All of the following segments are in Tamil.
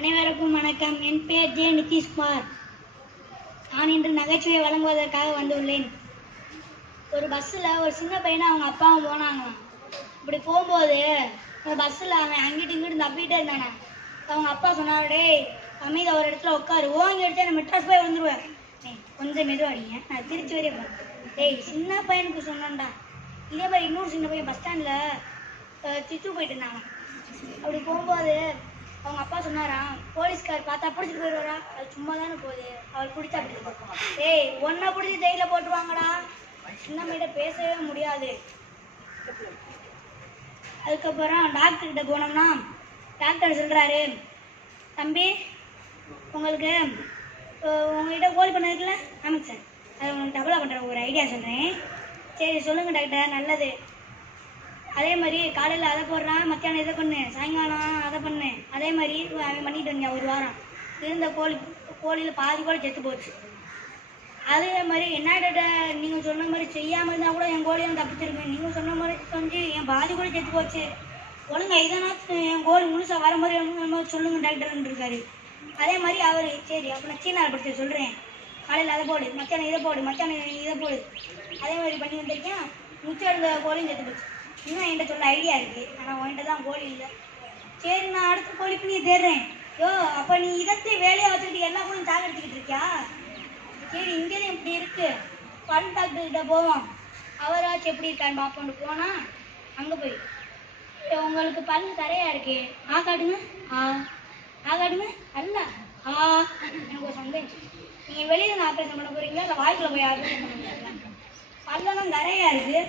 அனைவருக்கும் வணக்கம். என் பெயர் ஜே நிதிஷ்குமார். நான் இன்று நகைச்சுவை வழங்குவதற்காக வந்துள்ளேன். ஒரு பஸ்ஸில் ஒரு சின்ன பையனை அவங்க அப்பாவும் போனாங்களாம். இப்படி போகும்போது ஒரு பஸ்ஸில் அவன் அங்கிட்டு இங்கிட்டு தப்பிக்கிட்டே இருந்தானே. அவங்க அப்பா சொன்னார், டேய் அமைதியாக ஒரு இடத்துல உட்காரு, ஓங்கி அடிச்சா நான் மெட்ராஸ் போய் விழுந்துருவேன், கொஞ்சம் மெதுவாடிங்க, நான் திருச்சி வரைய போகிறேன். டேய் சின்ன பையனுக்கு சொன்னான்டா. இதே மாதிரி இன்னொரு சின்ன பையன் பஸ் ஸ்டாண்டில் திட்டு போயிட்டு இருந்தாங்க. அப்படி போகும்போது அவங்க அப்பா சொன்னாராம், போலீஸ்கார் பார்த்தா பிடிச்சிட்டு போயிடுவாரா, அது சும்மா தானே போகுது, அவள் பிடிச்சா அப்படி ஏய் ஒன்றை பிடிச்சி ஜெயிலில் போட்டுருவாங்கடா, சின்ன பையிட்ட பேசவே முடியாது. அதுக்கப்புறம் டாக்டர்கிட்ட போனோம்னா டாக்டர் சொல்கிறாரு, தம்பி உங்களுக்கு உங்கள்கிட்ட கோல் பண்ண இருக்குல்ல, ஆமாங்க சார், அதை உங்களுக்கு டபுளாக பண்ணுற ஒரு ஐடியா சொல்கிறேன். சரி சொல்லுங்கள் டாக்டர், நல்லது. அதே மாதிரி காலையில் அதை போடுறான், மத்தியானம் இதை பண்ணு, சாயங்காலம் அதை பண்ணு. அதே மாதிரி அவன் பண்ணிட்டு வந்தேன். ஒரு வாரம் இருந்த கோழியில் பாதி கோழி செத்து போச்சு. அதே மாதிரி என்ன டாக்டர் நீங்கள் சொன்ன மாதிரி செய்யாமல் இருந்தால் கூட என் கோழியை தப்பிச்சிருக்கேன், நீங்கள் சொன்ன மாதிரி செஞ்சு என் பாதி கோழி செத்து போச்சு, ஒழுங்கா இதனா என் கோழி முழுசாக வர மாதிரி சொல்லுங்கள் டாக்டர்ன்னு இருக்காரு. அதே மாதிரி அவர் சரி அப்போ நான் சீனாவில் படிச்சு சொல்கிறேன், காலையில் அதை போடு, மத்தியானம் இதை போடு, மத்தியானம் இதை போடு. அதே மாதிரி பண்ணி வந்திருக்கேன். மிச்சம் இருந்த கோழியும் செத்து போச்சு. இன்னும் என்கிட்ட சொல்ல ஐடியா இருக்குது, ஆனால் உன்கிட்ட தான் கோழி இல்லை. சரி நான் அடுத்த கோழிக்கு நீ தேடுறேன். யோ அப்போ நீ இதத்தை வேலையாக வச்சுக்கிட்டு எல்லா கோழியும் சாகடிச்சிக்கிட்டு இருக்கியா? சரி இங்கேயும் இப்படி இருக்குது, பல் டாக்டர்கிட்ட போவோம், அவராச்சும் எப்படி இருக்கான்னு பார்ப்போன்னு போனால் அங்கே போய் உங்களுக்கு பல் கரையாக இருக்கு, காட்டுங்க, காட்டுங்க, அல்ல எனக்கு ஒரு சந்தேகம், நீங்கள் வெளியில் ஆப்ரேஷன் பண்ண போகிறீங்களா இல்லை வாய்க்குள்ள போய் ஆப்ரேஷன் பண்ண போகிறீங்களா? பல்லெல்லாம் கரையாக இருக்குது,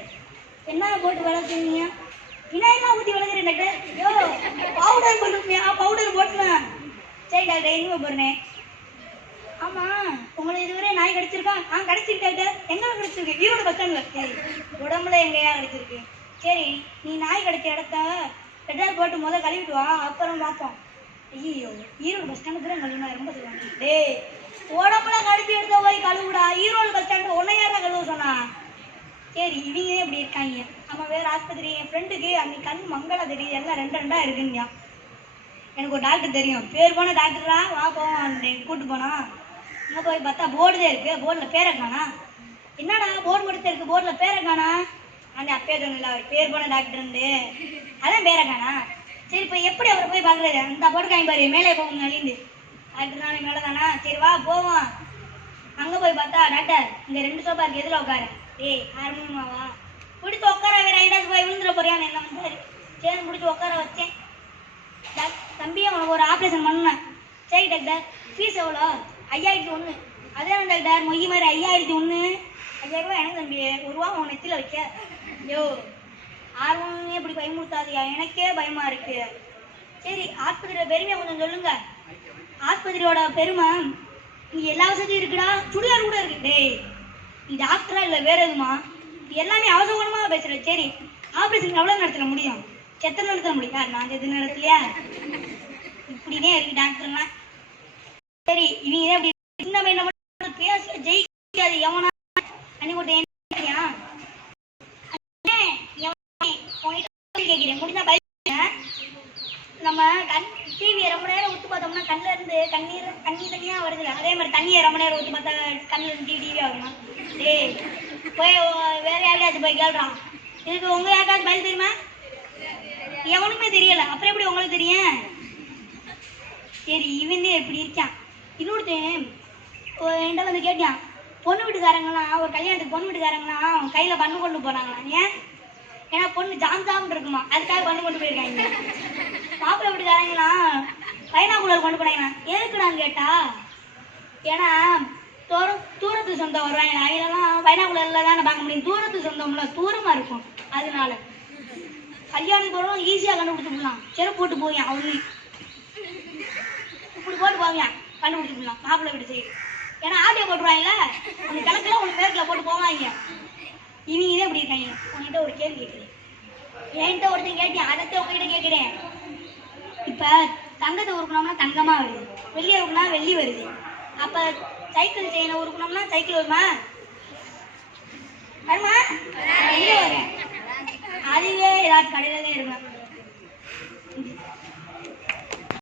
என்ன போட்டு வளர்த்துறீங்க? விநாயகமாக ஊற்றி வளர்க்குறேன் டாக்டர். யோ பவுடர் பண்ணுப்பியா, பவுடர் போட்டுவேன். சரி டாக்டர் எங்கே போடுறேன்? ஆமாம் உங்களை இதுவரை நாய் கடிச்சிருக்கா? கடிச்சிருக்கு டாக்டர். எங்கே கடிச்சிருக்கு? ஈரோடு பஸ் ஸ்டாண்டில். சரி உடம்புல எங்கேயா கடிச்சிருக்கு? சரி நீ நாய் கடிச்ச இடத்த பெட்ரோல் போட்டு முதல் கழுவிட்டு வா, அப்புறம் பார்ப்போம். ஐயோ ஈரோடு பஸ் ஸ்டாண்டு தான் கழுவுனா ரொம்ப சொல்லுவாங்க. டேய் உடம்புல கடிச்சு எடுத்த போய் கழுவுடா, ஈரோடு பஸ் ஸ்டாண்டு உன்னை யாரா கழுவ சொன்னா? சரி இவங்க இப்படி இருக்காங்க. நம்ம வேறு ஆஸ்பத்திரி, என் ஃப்ரெண்டுக்கு அன்னைக்கு கண் மங்களா தெரியுது, எல்லாம் ரெண்டு ரெண்டாக இருக்குங்க. எனக்கு ஒரு டாக்டர் தெரியும், பேர் போன டாக்டரா, வா போவோம் கூப்பிட்டு போனா. அங்கே போய் பார்த்தா போர்டு தான் இருக்குது, போர்டில் பேரை காணா. என்னடா போர்டு மட்டும் இருக்குது, போர்டில் பேரை காணா? அந்த அப்பே சொன்னல அவர் பேர் போன டாக்டர்ண்டு, அதான் பேரை காணா. சரி இப்போ எப்படி அவரை போய் பார்க்குறது? அந்த போட்டுக்காங்க பாரு, மேலே போகும் நலிந்து. டாக்டர் நானே மேலே தானா? சரி வா போவோம். அங்கே போய் பார்த்தா டாக்டர் இங்கே 2 சோஃபா இருக்குது, எதில் உட்காரு? ஏய் ஆரம்பமாவா பிடிச்சி உட்கார, வேற ஐடாஸ் போய் விழுந்துட போறியான்னு என்ன வந்து சரி பிடிச்சி உட்கார வச்சேன். தம்பி அவனுக்கு ஒரு ஆப்ரேஷன் பண்ணேன். சரி டாக்டர் ஃபீஸ் எவ்வளோ? 5001. அதே டாக்டர் மொய் மாதிரி 5001. 5000 ரூபா எனக்கு தம்பி, ஒரு ரூபா உன் நெத்தியில் வைக்க. ஐயோ ஆர்வம் எப்படி பயமுறுத்தாதியா, எனக்கே பயமா இருக்கு. சரி ஆஸ்பத்திரியோட பெருமையை கொஞ்சம் சொல்லுங்க. ஆஸ்பத்திரியோட பெருமை இங்கே எல்லா வசதியும் இருக்குடா, சுடிதார் கூட இருக்கு. டேய் நீ டாக்டரா இல்லை வேற எதுமா? எல்லாமே அவசரமாக பேசுகிற. சரி ஆப்ரேஷன் எவ்வளோ நடத்த முடியும்? செத்த நடத்த முடியும்? நான் எது நடத்தலையா? இப்படினே இருக்கு டாக்டர்னா. சரி இவங்க அப்படி சின்ன பையனை மட்டும் பேச ஜெயிக்காது எவனா அன்னி போட்டு ஏன்யா கேட்கிறேன் முடிஞ்சா பயிர். நம்ம டிவியை ரொம்ப நேரம் ஊற்றி பார்த்தோம்னா கண்ணில் இருந்து தண்ணி தண்ணியாக வருது. அதே மாதிரி தண்ணியை ரொம்ப நேரம் ஊற்றி பார்த்தா கண்ணில் இருந்து டிவி ஆகுமா? டேய் போய் வேற யாருக்காச்சும் போய் கேள்றான். இதுக்கு உங்க யாருக்காச்சும் பதில் தெரியுமா? எவனுமே தெரியல, அப்புறம் எப்படி உங்களுக்கு தெரியும்? சரி இவன் எப்படி இருக்கான்? இன்னொருத்தன் என்கிட்ட வந்து கேட்டான், பொண்ணு வீட்டுக்காரங்களாம் ஒரு கல்யாணத்துக்கு பொண்ணு வீட்டுக்காரங்களாம் கையில் பண்ணு கொண்டு போனாங்களாம். ஏன்னா பொண்ணு ஜாம்ஜாம்னு இருக்குமா, அதுக்காக பண்ணு கொண்டு போயிருக்காங்க. மாப்பிள்ளை வீட்டுக்காரங்களாம் பைனாகுலர் கொண்டு போனாங்களாம். எதுக்குடான்னு கேட்டா, ஏன்னா தூரத்து சொந்தம் வருவாங்க, அவங்களெல்லாம் பைனாகுலரில் தானே பார்க்க முடியும், தூரத்து சொந்தம்ல தூரமாக இருக்கும், அதனால கல்யாணத்துக்கு போகிறோம் ஈஸியாக கண்டுபிடிச்சிடலாம். செருப்பு போட்டு போவேன் அவனு இப்படி போட்டு போவேன் கண்டுபிடிச்சிடலாம் மாப்பிள்ளை வீட்டு சைடு. ஏன்னா ஆட்டியை போட்டுருவாங்கல்ல, அந்த கிழக்கில் உங்களுக்கு மேற்கில் போட்டு போவாங்க. இவங்க இப்படி இருக்காங்க. உங்ககிட்ட ஒரு கேள்வி கேட்குறேன், என்கிட்ட ஒருத்தன் கேட்டேன், அதைத்தான் உங்ககிட்ட கேட்குறேன். இப்போ தங்கத்தை உருக்கணும்னா தங்கமாக வருது, வெள்ளியை உருக்குனா வெள்ளி வருது. அப்போ சைக்கிள் செயினை உருக்கணும்னா சைக்கிள் வருமா? வருமா? எங்கே வரும்? அதுவே ஏதாச்சும் கடையில் தான் இருக்கும்.